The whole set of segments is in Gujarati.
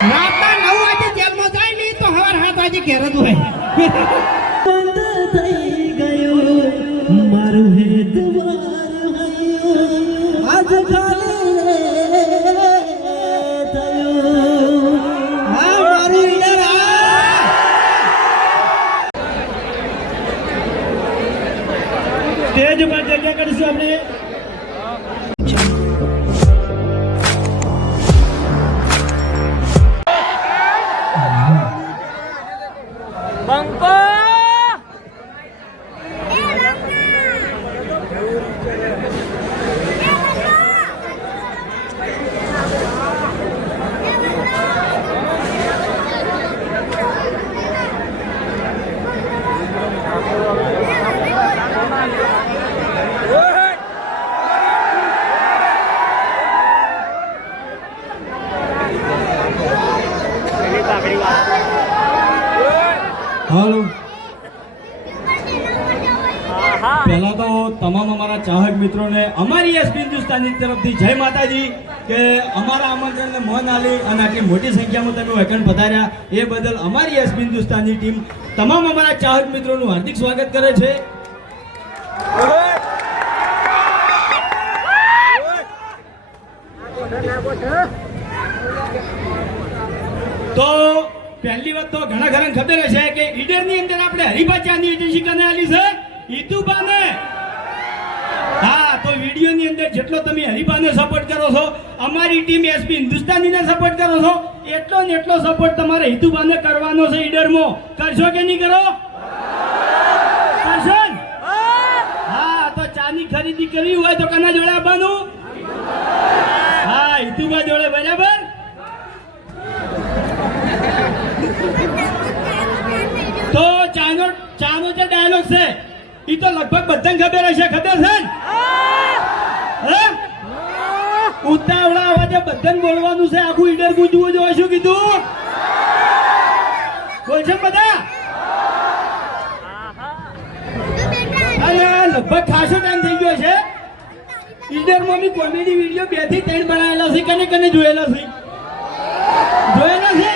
રાતના નવ વાગે તો સવાર હાથ વાગે ઘેર હોય. બંધ થઈ ગયો મારું હે દ્વાર આજ ખાલી થયું હા મારું ઈડર આ. સ્ટેજ પર જગ્યા કરીશું આપણે. એસ તરફથી જય માતાજી કે અમારા આમંત્રણને મન આલી અને આટલી મોટી સંખ્યામાં તમે વેકન પધાર્યા. એ બદલ અમારી યશ હિન્દુસ્તાનની ટીમ તમામ અમારા ચાહક મિત્રોનું હાર્દિક સ્વાગત કરે છે. તો પહેલી વાત તો ઘણા ઘણા ખબર હશે કે ઈડરની અંદર આપણે હરિભાચાની એજન્સી કને આલી છે. ઈતુબાને હા, તો વિડીયોની અંદર જેટલો તમે હરિભાને સપોર્ટ કરો છો, અમારી ટીમ એસપી હિન્દુસ્તાનીને સપોર્ટ કરો છો, એટલો ને એટલો સપોર્ટ તમારે હિતુબાને કરવાનો છે ઈડરમાં. કરશો કે નહીં કરો? કરશો હા, તો ચાની ખરીદી કરવી હોય તો કના જોડે આપવાનું? હા હિતુબા જોડે, બરાબર? તો ચાનો ચાનો જે ડાયલોગ છે એ તો લગભગ બધાને ખબર હશે, ખબર છે ને હે ઉતાવળા બધાને બોલવાનું છે. આખું ઈડર ગુંજવું જોઈએ શું કીધું? બોલશે બધા? અરે, લગભગ ખાસો ટાઈમ થઈ ગયો છે. ઈડરમાં બી કોમેડી વીડિયો બેથી ત્રણ બનાવેલા છે. કને કને જોયેલા છે? જોયેલા છે?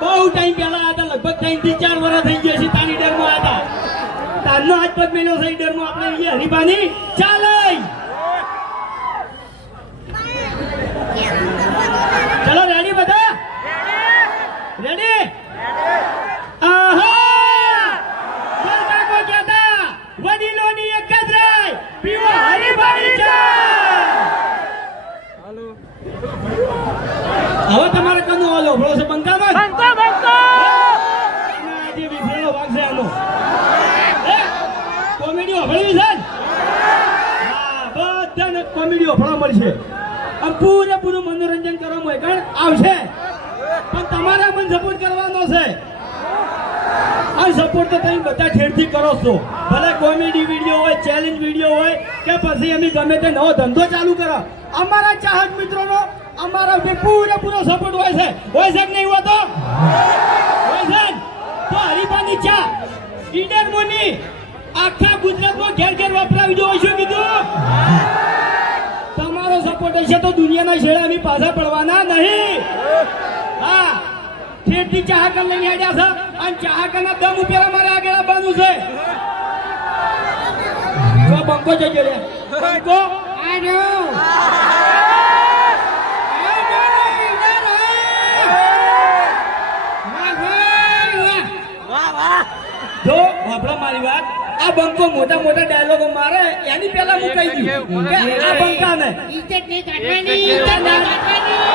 બહુ ટાઈમ પહેલા હતા. લગભગ ત્રણથી ચાર વર્ષ થઈ ગયા છે તાન ઈડરમાં હતા. તારનો હાથ પગ મેળ્યો છે ઈડરમાં. આપણે હરીફાની ચલો રેડી બધા રેડી આહા બોલ કાકો કહેતા વડીલોની એક જ રાય પીવો હરીફાની ચા હવે કનો છે બંકામાં બંકો બંકો! આજે વિસરેલો ભાગ છે આનો? કોમેડી અભળવી છે? બધાને કોમેડી અભળવા મળશે. પૂરેપૂરું મનોરંજન કરવા હોય કારણ આવશે. પણ તમારે પણ સપોર્ટ કરવાનો છે. આ સપોર્ટ તો તમે બધા ઠેરથી કરો છો. ભલે કોમેડી વીડિયો હોય ચેલેન્જ વીડિયો હોય કે પછી અમે ગમે તે નવો ધંધો ચાલુ કરો. અમારા ચાહક મિત્રોનો અમારા પૂરેપૂરો સપોર્ટ હોય છે. હોય છે નહીં હોતો હોય છે? તો હરીફાની ચા. ઈડર મોની. આખા ગુજરાતમાં ઘેર ઘેર વપરાવી દો શું કીધું? તમારો સપોર્ટ હશે તો દુનિયાના છેડા અમે પાછા પડવાના નહીં. હા. ઠેઠથી ચાહકર લઈને આવ્યા છે. અને ચાહકરના દમ ઉપર અમારે આગળ આવવાનું છે. બંકો જજો રે બંકો આજો વાપરા મારી વાત. આ બંકો મોટા મોટા ડાયલોગો મારે એની પહેલા હું કહી દઉં કે આ બંકા ને ઇજ્જત નહીં કાઢવાની ઇજ્જત ના કાઢવાની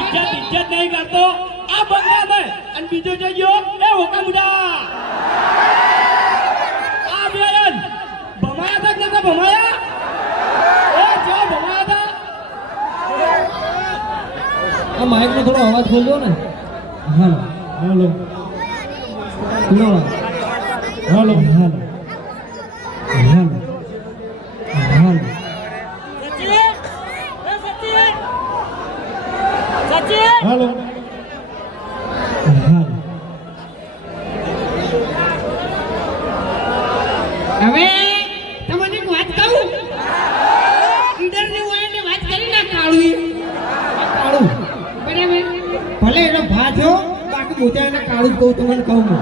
ઇજ્જત ઇજ્જત નહીં કરતો. આ બંકા ને અને બીજો જજો એ ઓકા મુડા આ બેન ભમાયા તક નતા ભમાયા? એ જો ભમાયા હતા આ માઇક નો થોડો અવાજ ખોલજો ને. હા હાલો હાલો. હાલો. હાલો. હાલો હાલો હાલો હવે તમને એક વાત કહું ઈડરની હોય એટલે વાત કરી ના કાઢવી એને કાળું કહું તો મને કહું હું.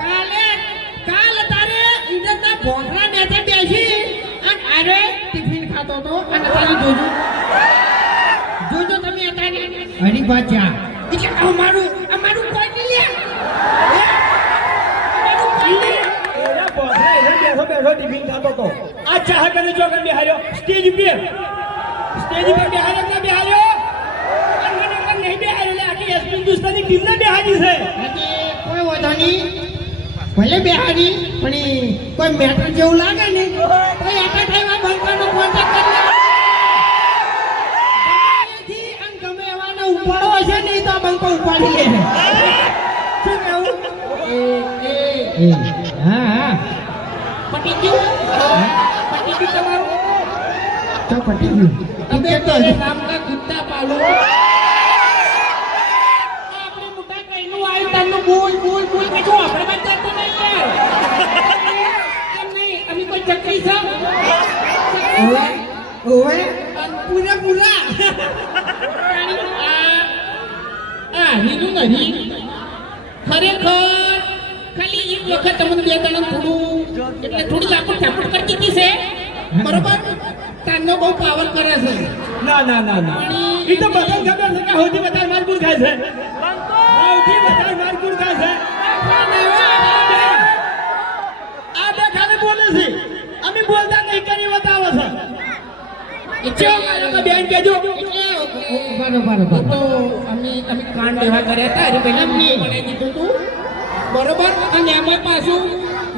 કાલે કાલ તારે ઇજ્જતના ભોંકરા નેચે બેસી અને આરે ટિફિન ખાતો હતો અને તારે જોજો. જોજો તમે અત્યારે. હરીફા ચા એટલે અમારું અમારું કોઈ નહીં લે બોસા બેઠો બેઠો ટિફિન ખાતો તો આ ચાહ કરીને ચોકન બિહાર્યો? સ્ટેજ પર સ્ટેજ પર બેહાર્યો કે બેહાર્યો અને મને એમ નહીં બેહાર્યો એટલે આખી એસપી હિન્દુસ્તાની ટીમને બેહારી છે. કોઈ વાંધો નહીં. ભલે બેહારી પણ કોઈ મેટર જેવું લાગે ને તો આટા ટાઈમમાં બંકાનો કોન્ટેક્ટ કરી લે. ગમે એવાને ઉપાડો હશે નહીં તો આ બંકો ઉપાડી લે શું હા હા. પટી ગયું પટી ગયું તમારું? તો પટી ગયું તું અબે કહેતો તેરે હશે. નામ કા કુત્તા પાલો આપણે મોટા કઈનું આવ્યું તારનું બોલ બોલ બોલ કે જો આપણે વાત કરતો નહીં યાર એમ નહીં અમે કોઈ ચકરી છે ઓવે ઓવે. પૂરા પૂરા. આ હીનું નહીં. ખરેખર ખાલી એક વખત તમને બે ત્રણ થોડું એટલે થોડી લાપડ ચાપડ કરતી હતી છે. બરોબર? તાનો બહુ પાવર કરે છે. ના ના ના ના. એ તો બધા ખબર છે કે હોજી બધા મારકુટ ખાય છે સૌથી વધારે મારકુટ ખાય છે આ બે ખાલી બોલે છે અમે બોલતા નહીં કરી બતાવે છે ચો મારા બેન કેજો તો અમે અમે કાંડ લેવા કર્યા હતા અરે પહેલા મને કીધું તું. બરોબર? અને એમાં પાછું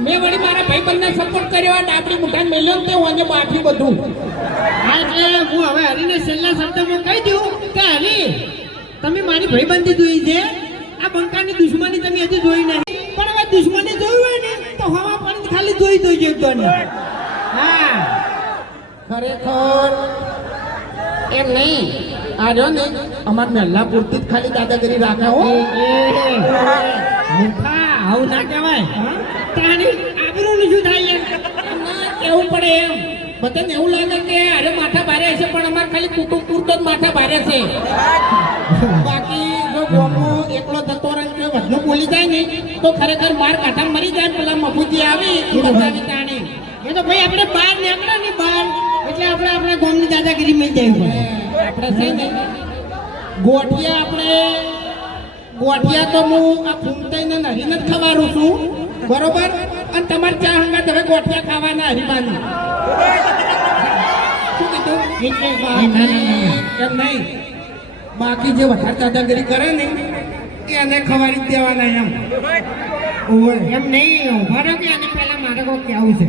મેં વળી મારા ભાઈબંધને સપોર્ટ કર્યો આ ડાબડી મુઠાને મેલ્યો તે વાંજે માફી બધું. હા એટલે હું હવે હરીને છેલ્લા શબ્દમાં કહી દઉં કે હરી તમે મારી ભાઈબંધી જોઈ છે. આ બંકાની દુશ્મની તમે હજી જોઈ નહીં પણ હવે દુશ્મની જોઈ હોય ને તો હવા પાણી ખાલી જોઈ જોઈ જોઈ હા. ખરેખર એમ નહીં. આ જો ને અમાર મહેલા પૂરતી જ ખાલી દાદાગીરી રાખે હો. આવું ના કહેવાય. તારી આબરૂનું લીધું થાય ના કેવું પડે એમ. બધાને એવું લાગે કે અરે માથા ભારે છે પણ અમારે ખાલી કુટુંબ પૂરતો જ માથા ભારે છે. બાકી જો ગોમો એકલો થતો રહે કે વધુ બોલી જાય ને તો ખરેખર માર કાંઠા મરી જાય પેલા મફુજી આવી બધાની તાણે. એ તો ભાઈ આપણે બહાર નીકળે ને બહાર એટલે આપણે આપણા ગામની દાદાગીરી મળી જાય આપણે થઈ ગોઠિયા આપણે ગોઠિયા તો હું આ ફૂમતાઈને નરીને જ ખવારું છું. બરોબર? અને તમારે ચા હંગા તમે ગોઠિયા ખાવાના હરીબાની. એમ નહીં. બાકી જે વધારે દાદાગીરી કરે ને એને ખવારી દેવાના એમ. એમ નહીં. ઊભા રહો કે આને પહેલા મારે કોઈ કહેવું છે?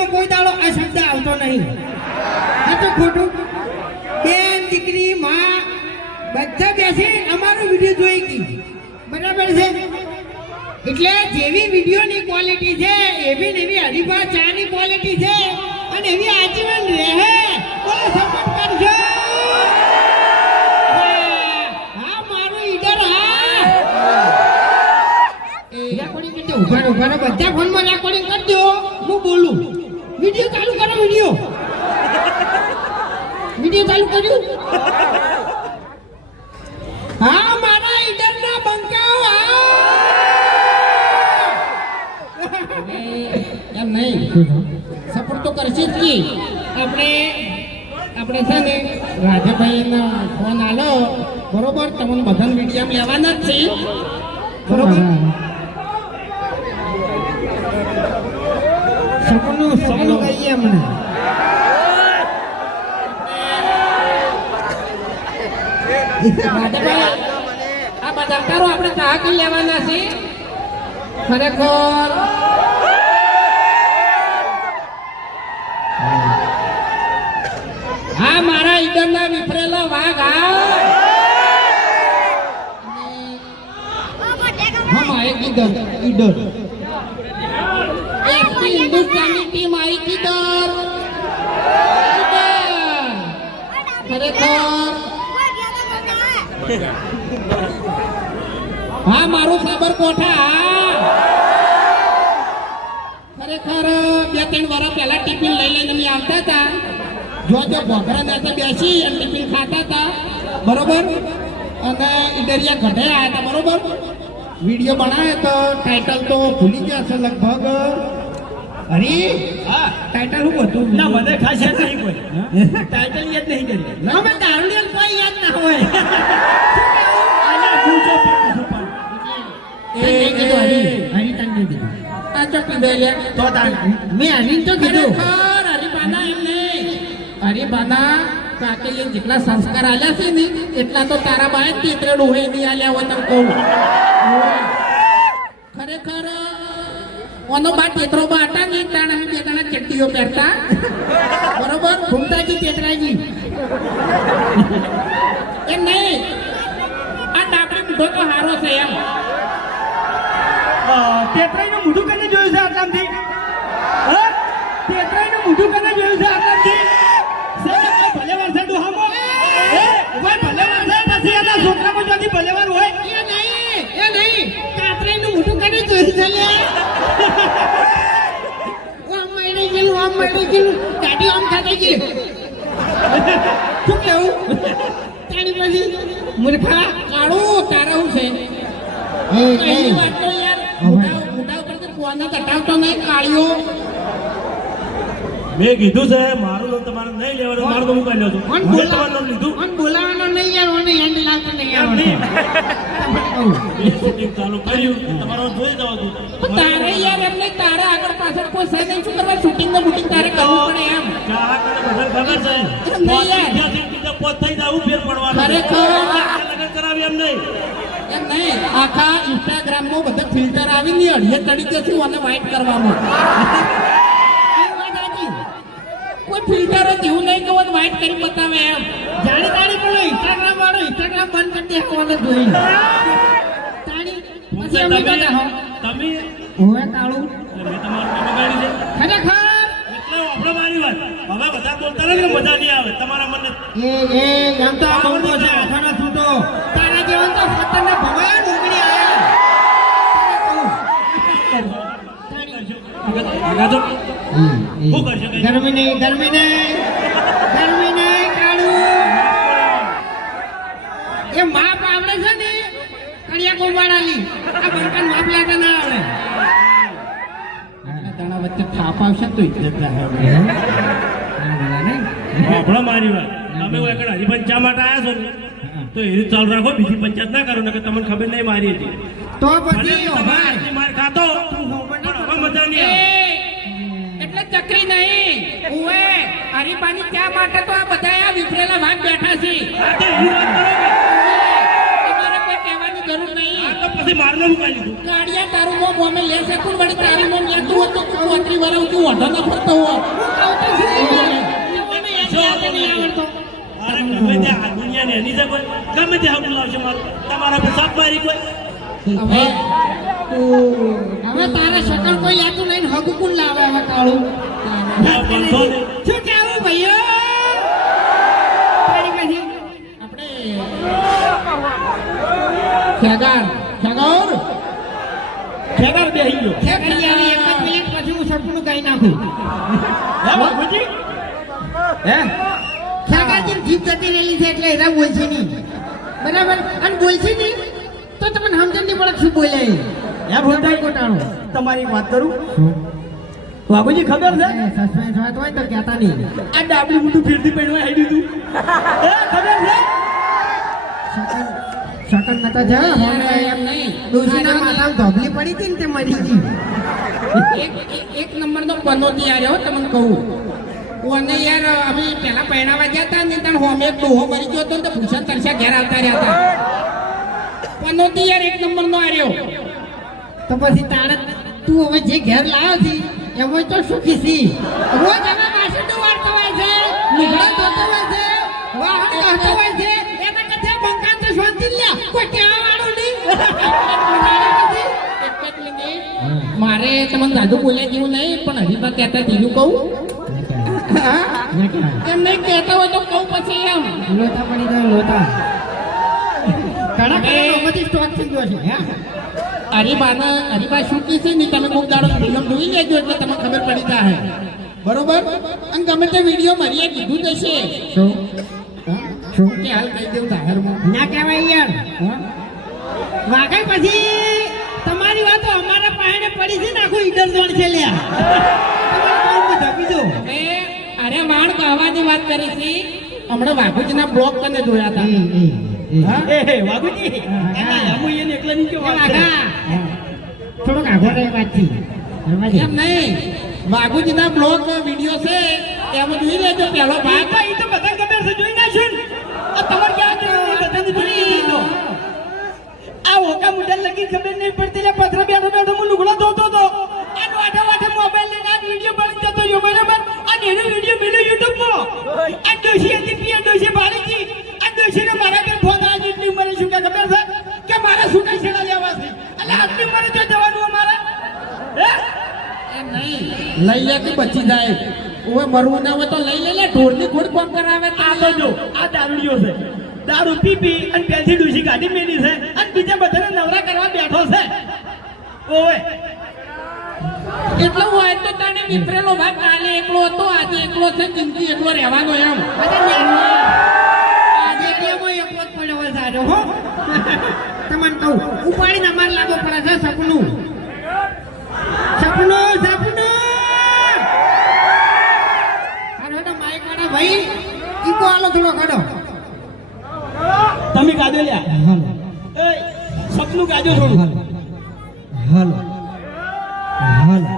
અમારા કોઈ દાડો આ શબ્દ આવતો નહીં. આ તો ખોટું. બેન દીકરી માં બધા બેસી અમારો વીડિયો જોઈ ગઈ. બરાબર છે? એટલે જેવી વિડીયોની ક્વોલિટી છે એવી ને એવી હરીફા ચાની ક્વોલિટી છે અને એવી આજીવન રહે. બોલો સપોર્ટ કરજો. હા, મારું ઈડર હા. રેકોર્ડિંગ કરજો ઊભા ઊભા બધા ફોનમાં રેકોર્ડિંગ કરજો હું બોલું. વીડિયો ચાલુ કરો વીડિયો. વીડિયો ચાલુ કર્યું હા, મારા ઈડરના બંકાઓ એમ નહીં. સપોર્ટ તો કરશે જ કે. આપણે આપણે છે ને, રાજાભાઈનો ફોન આલો. બરોબર, તમને બધાને વીડિયો લેવાના જ છે. બરોબર સપનું કહીએ અમને આપણે ગ્રાહક લેવાના છે ખરેખર. હા, મારા ઈડરના વિફરેલા વાઘ, હા. ઈડર એસપી હિન્દુસ્તાનની ટીમ આવી હા, મારું સાબરકોઠા હા ખરેખર, બે, ત્રણ વર્ષ પહેલા ટિફિન લઈ લઈને આવતા હતા. જો જો ભોગરા બેસી અને ટિફિન ખાતા હતા. બરોબર? અને ઈડરિયા ઘટે આવ્યા હતા, બરોબર? વીડિયો બનાવ્યો તો ટાઇટલ તો ભૂલી ગયા છે લગભગ. અરે હા. ટાઇટલ શું હતું? ના મને ખાસ યાદ નહીં કોઈ ટાઇટલ યાદ નહીં કરી. ના અમે દારૂડિયન કોઈ યાદ ના હોય. આના પૂછો મેં જેટલા સંસ્કાર આલ્યા છે ને એટલા તો તારા બાય તેતરેડું હોય નહીં આલ્યા હોય તને કહું. ઓનો બા તેતરો બા હતા ને તાણ અમે બે જણા ચટ્ટીઓ પહેરતા. બરોબર? ઘૂમતાજી તેતરાજી એમ નહીં. આ ડાબડી મૂઢો તો હારો છે એમ. તેતરાઈનું મૂઢું કને જોયું છે આટલામથી? હા? તેતરાઈનું મૂઢું કને જોયું છે આટલામથી? ભલે વરસાદ ડોહામો? હે? કોઈ ભલે વરસાદ નથી એના છોકરામાં જ્યાંથી ભલે વાર હોય. એ નહીં એ નહીં. કાતરાઈનું મૂઢું કરી જોઈ છે લે? આમ મળી ગયેલું આમ મળી ગયેલું ગાડી આમ ખાતી ગઈ. શું કેવું તારી પછી મૂર્ખા કાળું તારા છે. વાત તો યાર ઉપર ઉપરથી કોને કટાવતો નહીં કાળીઓ. મેં કીધું છે મારું લોન તમારે નહીં લેવાનું મારું તો હું કરી લઉં છું મેં તમારું લોન લીધું. અને બોલાવાનો નહીં યાર ઓને હેન્ડ લાગતો નહીં યાર. શૂટિંગ ચાલુ કર્યું તમારો જોઈ જાવ પણ તારે યાર એમને તારા આગળ પાછળ કોઈ છે નહીં શું કરવા શૂટિંગ ને બુટિંગ તારે કરવું પડે એમ. ચાહકને બધાને ખબર છે. નહીં યાર. ત્યાંથી પોત થઈ જાય એવું ફેર પડવાનો છે. ખરેખર. લગન કરાવી એમ નહીં. એમ નહીં. આખા ઇન્સ્ટાગ્રામમાં બધા ફિલ્ટર આવીને અઢીએ તડી છું અને વાઇટ કરવામાં. કોઈ ફિલ્ટર જ એવું નહીં કે વાઇટ કરી બતાવે એમ. જાણી તાણી પેલો ઇન્સ્ટાગ્રામ વાળો ઇન્સ્ટાગ્રામ બંધ કરી દે કોને જોઈને તાણી પછી અમે તમે બધા હો. તમે હોવે કાળું મેં તમારું કામ બગાડ્યું છે? ખરેખર? એટલે આપણે મારી વાત. હવે બધા બોલતા મજા નહીં આવે. તમારા મને એ એ એમ તો બંકો છે હાથોનો છૂટો. તારા જેવા તો પોતાના ભવાયા ડુંગળી આગળ જો. શું કરશે ગરમી નહીં ગરમી નહીં ગરમી નહીં કાળું. એ માપ આવડે છે ને? કડિયા કોંબાડાલી આ બંકન માપ લાગે ના આવડે. આટલા વચ્ચે થાપ આવશે તો ઇજ્જત જાહે આપણો મારી વાત. તમે એકડ હરિપંચા માટે આવ્યા છો ને તો એ ચાલુ રાખો બીજી પંચાયત ના કરો કે તમને ખબર નહીં મારી હતી. તો પછી માર ખાતો મજા નહીં આવે. ચકરી નહીં. ઉવે હરીફાની ચા માટે તો આ બધા આ વિફરેલા ભાગ બેઠા છે. તો તમારે કોઈ કહેવાની જરૂર નહીં. આ તો પછી મારને મુકાઈ લીધું? ગાડિયા તારું મો મોમે લે શકું વળી તારું મો લેતું તું તો તું ચોત્રી વરાવ તું ઓઢો ન ફરતો હોય. અરે ગમે તે આ દુનિયાને એની છે ગમે તે હમ લાવશે મારું. તમારા સાપ મારી કોઈ? હવે હવે તારા શકલ કોઈ લેતું નહીં હગુ કુલ લાવે હવે કાળું. શું કેવું ભાઈઓ ખેગાર ખેગાર ખેગાર બેહી હું બાપુજી હે જતી રહેલી છે એટલે એરા બોલશે નહીં બરાબર અને બોલશે નહીં તો તમને સમજણ નહીં શું બોલે એ. તમારી વાત કરું બાપુજી ખબર છે? સસ્પેન્સ હોય તો કહેતા નહીં. આ ડાબલી મોટું ફીરતી પહેરવા આવી દીધું. એ ખબર છે? શકન નતા જા એમ એમ નહીં. ડોશીના માથામાં ધોબલી પડી હતી ને તે મરી ગઈ. એક એક- નંબરનો પનોતી હો તમને કહું. ઓને યાર અમે પહેલા પહેણાવા ગયા હતા ને ત્યાં હોમે એક ડોહો મરી ગયો હતો ને તો ભૂષણ તરસ્યા ઘેર આવતા રહ્યા હતા. પનોતી યાર એક નંબરનો આવ્યો તો પછી તારે તું હવે જે ઘેર લાવ્યો છે એમાં તો સુખી સી. રોજ અમે પાછું વાળતો હોય છે નીકળો ધોતો હોય છે વાહન કહેતો હોય છે. એના કથે બંકાન તો શાંતિ લ્યા કોઈ કહેવા વાળું નહીં. મારે તમને જાદુ બોલ્યા જેવું નહીં પણ હરીબા કહેતા ધીરું કહું? એમ નહીં કહેતા હોય તો કહું પછી એમ. લોતા પડી જાય લોતા બધી સ્ટોક થઈ ગયો છે હે? હરીબાના હરીબા શું કી છે? ને તમે કોક દાડો ફિલ્મ જોઈ લેજો એટલે તમને ખબર પડી જાય બરોબર? અને ગમે તે વીડિયો મારી કીધું જશે શું? શું? કે હાલ કહી દઉં જાહેરમાં. ના કહેવાય યાર? વાઘાઈ પછી તમારી વાતો અમારા પાસે પડી છે ને આખું ઈડર જોણ છે લ્યા. અરે વાણ કહેવાની વાત કરી છે હમણાં વાઘુજીના બ્લોગ કને જોયા હતા? એ એને એકલા ની થોડોક આગળ રહી એમ નહીં. બ્લોગ વીડિયો છે એમાં જોઈ લેજો પહેલો ભાગ. એ તો બધા ખબર છે જોઈ નાખ્યું ને. આ તમારે ક્યાં બધાને જોઈ. આ ઓકા મુઢા લગી ખબર નહીં પડતી લે પથરા બેઠો બેઠો હું લુગડો ધોતો તો. અને વાઠે વાઠે મોબાઈલ લઈને આ વીડિયો બની જતો રહ્યો બરાબર? અને એનો વીડિયો મેલ્યો યુટ્યુબમાં આ દોશી હતી પિયા ડોશી ભારીજી આ મારા ઘેર ફોન એટલી ઉંમરે શું કે ખબર છે? કે મારે સુકાઈ છેડા લેવા છે. એટલે આટલી ઉંમરે જો જવાનું અમારે? લઈ લે કે બચી જાય. ઓય મરવું ના હોય તો લઈ લે લે ઢોરની ખોડ કોમ કરાવે આ તો જો આ દારૂડિયો છે. દારૂ પી પી અને પેલથી ડૂસી ગાડી મેલી છે અને બીજા બધાને નવરા કરવા બેઠો છે. ઓય એટલો હોય તો તને વિફરેલો ભાગ કાલે એકલો હતો આજે એકલો છે જિંદગી એકલો રહેવાનો એમ. આજે એક વખત પડ્યો હોય સાજો હો. તમને કહું ઉપાડીને અમારે લાગુ પડે છે સપનું. સપનું સપનું. હાલો હેડો માઈક વાળા ભાઈ ઈકો આલો થોડો કાઢો. તમે ગાજો લ્યા. હાલો. એ સપનું ગાજો થોડું. હાલો. હાલો.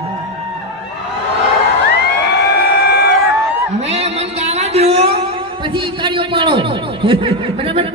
હવે દો પછી કાર્યો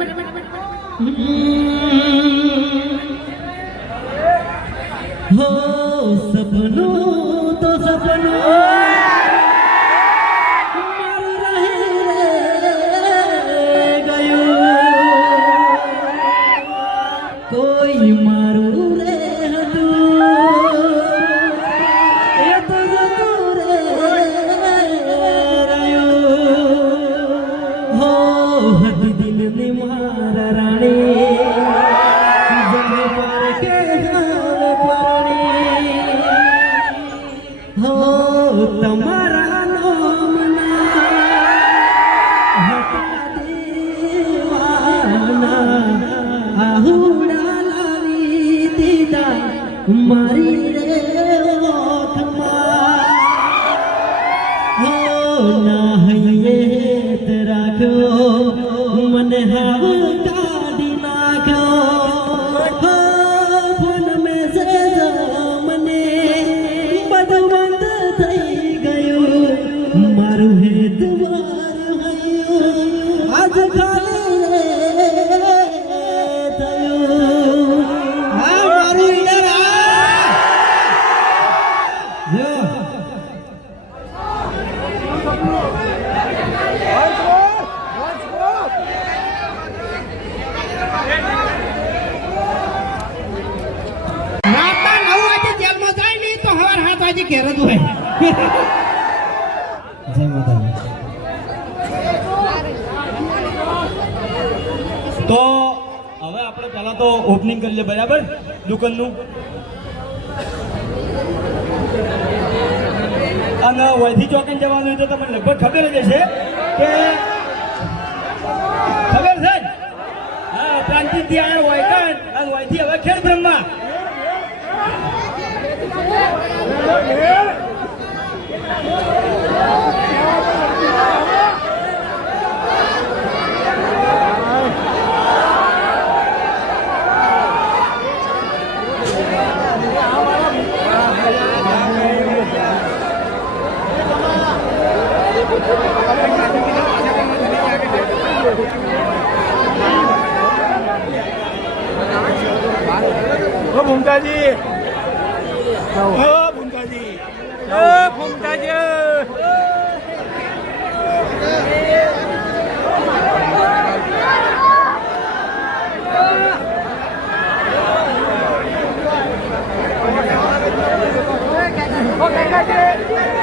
દુકાનનું અને વૈથી ચોકે જવાનું હોય તો તમને લગભગ ખબર જ હશે કે ખબર છે? હા પ્રાંતિથી આવ્યો વૈકણ અને વૈથી હવે ખેડ બ્રહ્મા ઓ ભૂમતાજી ઓ ભૂમતાજી ઓ ભૂમતાજી Okay, okay.